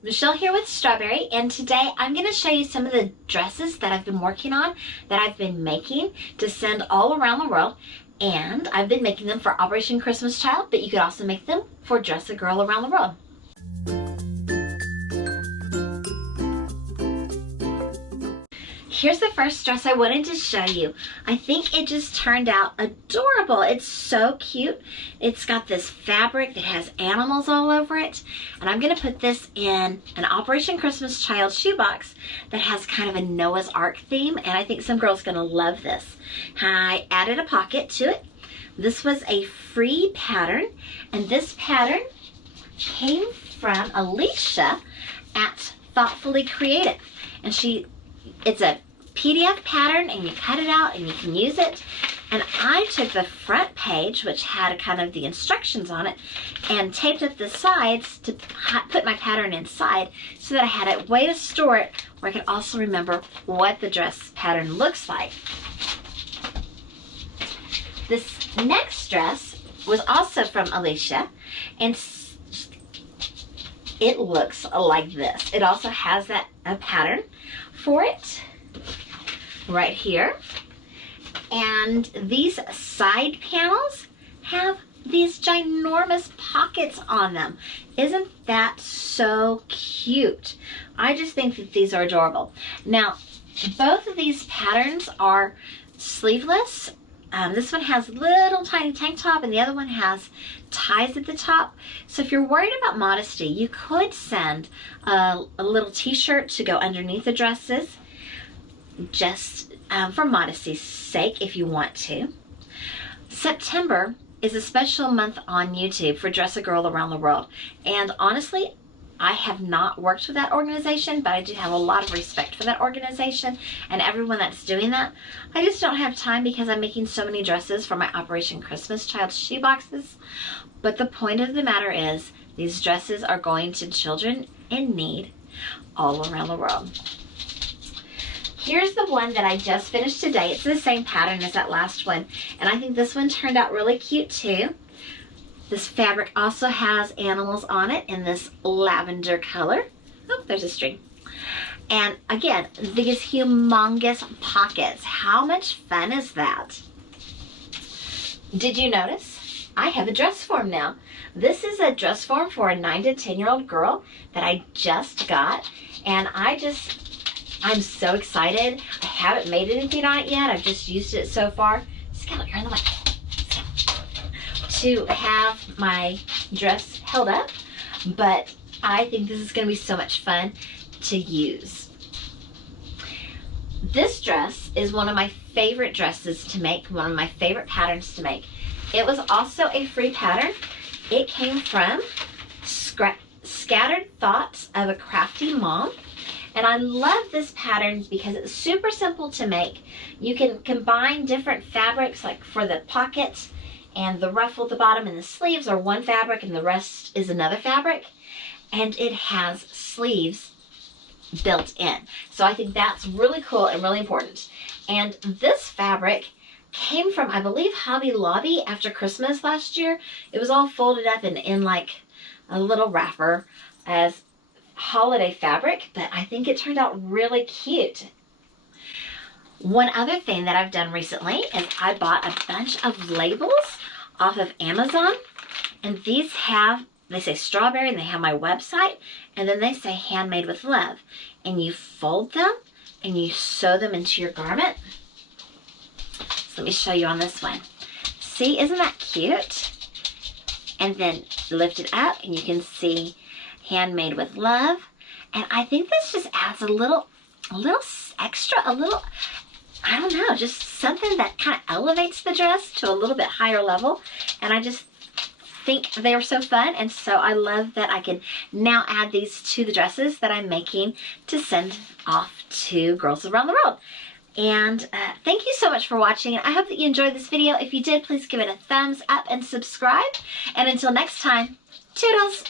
Michelle here with Strawberry, and today I'm going to show you some of the dresses that I've been working on, that I've been making to send all around the world. And I've been making them for Operation Christmas Child, but you could also make them for Dress a Girl Around the World. Here's the first dress I wanted to show you. I think it just turned out adorable. It's so cute. It's got this fabric that has animals all over it. And I'm gonna put this in an Operation Christmas Child shoebox that has kind of a Noah's Ark theme, and I think some girls gonna love this. I added a pocket to it. This was a free pattern, and this pattern came from Alicia at Thoughtfully Creative. And it's a PDF pattern, and you cut it out and you can use it. And I took the front page, which had kind of the instructions on it, and taped up the sides to put my pattern inside so that I had a way to store it where I could also remember what the dress pattern looks like. This next dress was also from Alicia, and it looks like this. It also has a pattern for it right here. And these side panels have these ginormous pockets on them. Isn't that so cute? I just think that these are adorable. Now, both of these patterns are sleeveless. This one has little tiny tank top, and the other one has ties at the top. So if you're worried about modesty, you could send a little t-shirt to go underneath the dresses, just for modesty's sake if you want to. September is a special month on YouTube for Dress a Girl Around the World. And honestly, I have not worked with that organization, but I do have a lot of respect for that organization and everyone that's doing that. I just don't have time because I'm making so many dresses for my Operation Christmas Child shoeboxes. But the point of the matter is, these dresses are going to children in need all around the world. Here's the one that I just finished today. It's the same pattern as that last one, and I think this one turned out really cute too. This fabric also has animals on it in this lavender color. Oh, there's a string. And again, these humongous pockets. How much fun is that? Did you notice? I have a dress form now. This is a dress form for a 9 to 10-year-old girl that I just got, and I'm so excited. I haven't made anything on it yet. I've just used it so far. Scarlett, you're in the way. To have my dress held up, but I think this is going to be so much fun to use. This dress is one of my favorite dresses to make, one of my favorite patterns to make. It was also a free pattern. It came from Scattered Thoughts of a Crafty Mom. And I love this pattern because it's super simple to make. You can combine different fabrics, like for the pockets and the ruffle at the bottom, and the sleeves are one fabric and the rest is another fabric. And it has sleeves built in. So I think that's really cool and really important. And this fabric came from, I believe, Hobby Lobby after Christmas last year. It was all folded up and in like a little wrapper as holiday fabric, but I think it turned out really cute. One other thing that I've done recently is I bought a bunch of labels off of Amazon, and these they say Strawberry, and they have my website, and then they say Handmade with Love, and you fold them and you sew them into your garment. So let me show you on this one. See, isn't that cute? And then lift it up and you can see Handmade with Love. And I think this just adds a little extra, I don't know, just something that kind of elevates the dress to a little bit higher level. And I just think they're so fun, and so I love that I can now add these to the dresses that I'm making to send off to girls around the world. And thank you so much for watching. I hope that you enjoyed this video. If you did, please give it a thumbs up and subscribe. And until next time, toodles!